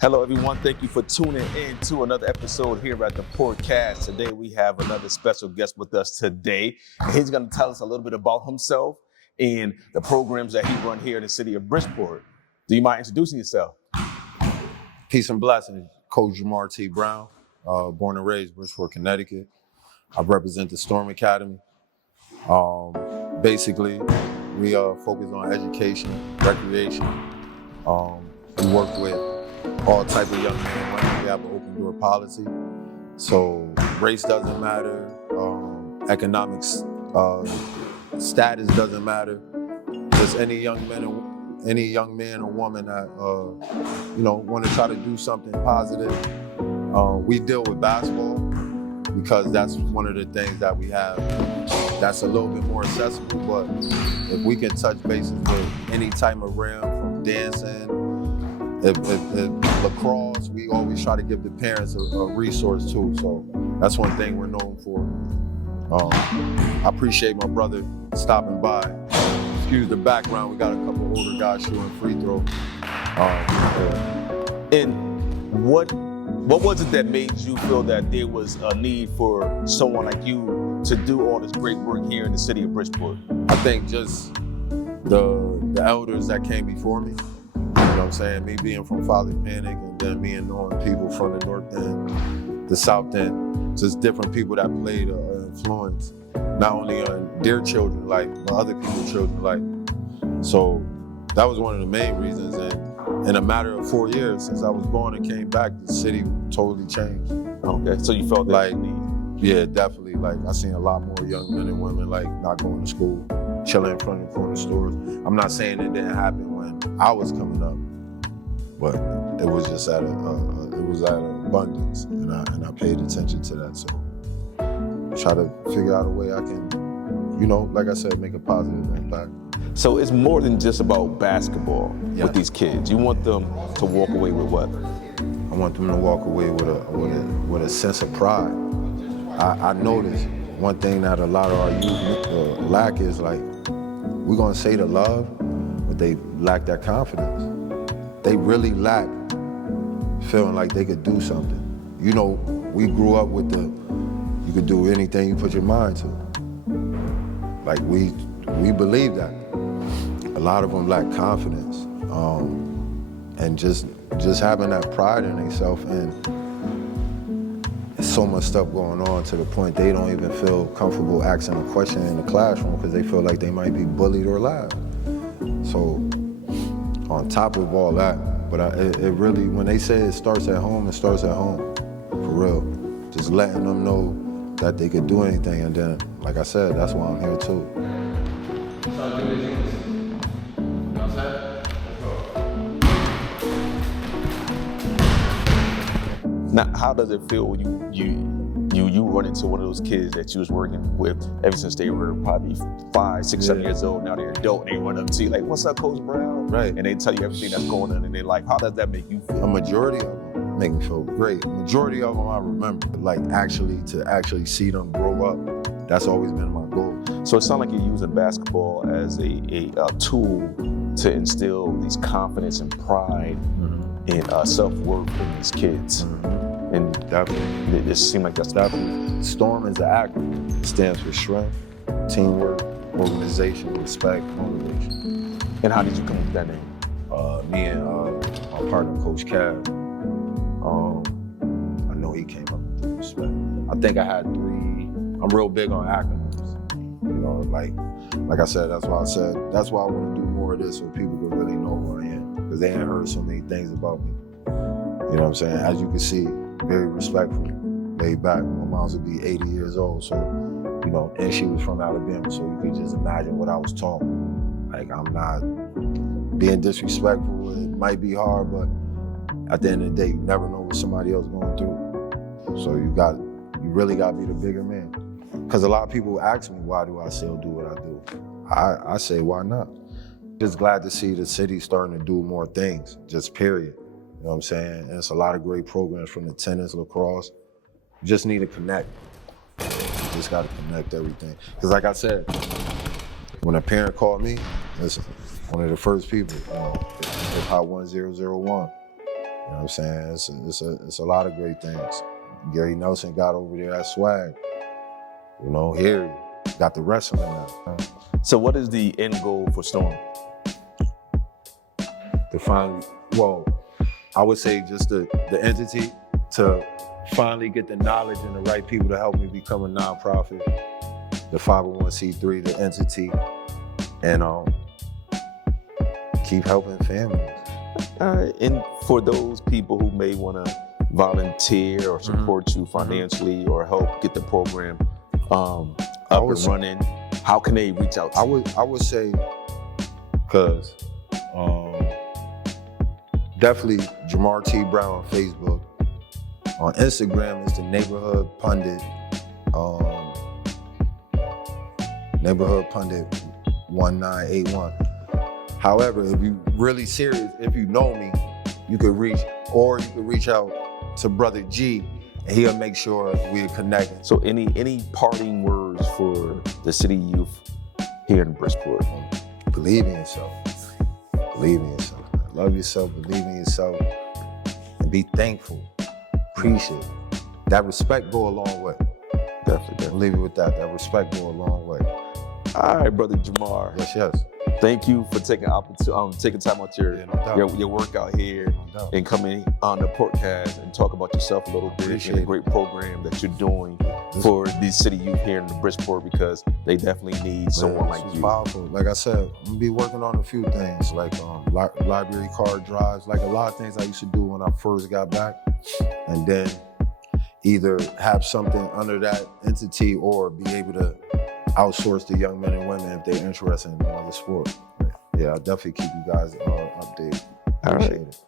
Hello, everyone. Thank you for tuning in to another episode here at the Podcast. Today, we have another special guest with us today. And he's going to tell us a little bit about himself and the programs that he runs here in the city of Bridgeport. Do you mind introducing yourself? Peace and blessings. Coach Jamar T. Brown, born and raised Bridgeport, Connecticut. I represent the S.T.O.R.M Academy. Basically, we focus on education, recreation. We work with all type of young men. We have an open door policy. So race doesn't matter, economic status doesn't matter. Just any young man or woman that want to try to do something positive. We deal with basketball because that's one of the things that we have that's a little bit more accessible. But if we can touch bases with any type of realm, from dancing, if lacrosse, we always try to give the parents a resource too. So that's one thing we're known for. I appreciate my brother stopping by. Excuse the background, we got a couple older guys shooting free throw. And what was it that made you feel that there was a need for someone like you to do all this great work here in the city of Bridgeport? I think just the elders that came before me. You know what I'm saying? Me being from Father Panic, and then me and knowing people from the North End, the South End, just different people that played an influence, not only on their children life, but other people's children life. So that was one of the main reasons. And in a matter of 4 years, since I was born and came back, the city totally changed. Okay, so you felt that like, need? Yeah, definitely. Like, I seen a lot more young men and women like not going to school, chilling in front of the corner stores. I'm not saying it didn't happen when I was coming up, but it was just at an abundance, and I paid attention to that. So try to figure out a way I can, like I said, make a positive impact. So it's more than just about basketball with these kids. You want them to walk away with what? I want them to walk away with a sense of pride. I noticed one thing that a lot of our youth lack is, like, we're gonna say the love, but they lack that confidence. They really lack feeling like they could do something. We grew up with you could do anything you put your mind to. Like, we believe that. A lot of them lack confidence, and just having that pride in themselves. And there's so much stuff going on to the point they don't even feel comfortable asking a question in the classroom because they feel like they might be bullied or laughed. So on top of all that, but it really, when they say it starts at home, it starts at home, for real. Just letting them know that they could do anything, and then, like I said, that's why I'm here too. Now, how does it feel when you run into one of those kids that you was working with ever since they were probably 5, 6, 7 years old? Now they're adult and they run up to you like, "What's up, Coach Brown?" Right. And they tell you everything that's going on in their life. How does that make you feel? A majority of them make me feel great. A majority of them I remember, like, to see them grow up. That's always been my goal. So it sounds like you're using basketball as a tool to instill these confidence and pride and self-worth in these kids. And Definitely. it just seems like that's Definitely. S.T.O.R.M is the acronym. It stands for strength, teamwork, organization, respect, motivation. And how did you come up with that name? Me and my partner, Coach Cav, I know he came up with the respect. I think I had 3. I'm real big on acronyms. Like I said, that's why I want to do more of this so people can really know who I am, because they ain't heard so many things about me. You know what I'm saying? As you can see, very respectful, laid back. My mom's would be 80 years old, so, and she was from Alabama, so you could just imagine what I was taught. Like, I'm not being disrespectful. It might be hard, but at the end of the day, you never know what somebody else going through. So you really got to be the bigger man. Because a lot of people ask me, why do I still do what I do? I say, why not? Just glad to see the city starting to do more things, just period. You know what I'm saying? And it's a lot of great programs, from the tennis, lacrosse. You just need to connect. You just got to connect everything. Because like I said, when a parent called me, listen, one of the first people, Hip Hop 1001. know what I'm saying? It's a lot of great things. Gary Nelson got over there at Swag. You know, here, got the wrestling now. So what is the end goal for Storm? To finally, well, I would say just the entity to finally get the knowledge and the right people to help me become a nonprofit, the 501c3, the entity, and keep helping families. All right, and for those people who may want to volunteer or support you financially or help get the program up and running, how can they reach out to you? I would say, because definitely Jamar T. Brown on Facebook. On Instagram, it's the Neighborhood Pundit. Neighborhood Pundit 1981. However, if you really serious, if you know me, you could reach out to Brother G, and he'll make sure we're connected. So any parting words for the city youth here in Bridgeport? Believe in yourself. Believe in yourself. Love yourself, believe in yourself, and be thankful. Appreciate it. That respect go a long way. Definitely. I'll leave you with that. That respect go a long way. All right, Brother Jamar. Yes. Thank you for taking time out your work out here and coming on the podcast and talk about yourself a little bit and the great program that you're doing for the city youth here in Bridgeport, because they definitely need someone like you. Powerful. Like I said, I'm gonna be working on a few things like library card drives, like a lot of things I used to do when I first got back, and then either have something under that entity or be able to outsource to young men and women if they're interested in another sport. Yeah, I'll definitely keep you guys updated. Appreciate it.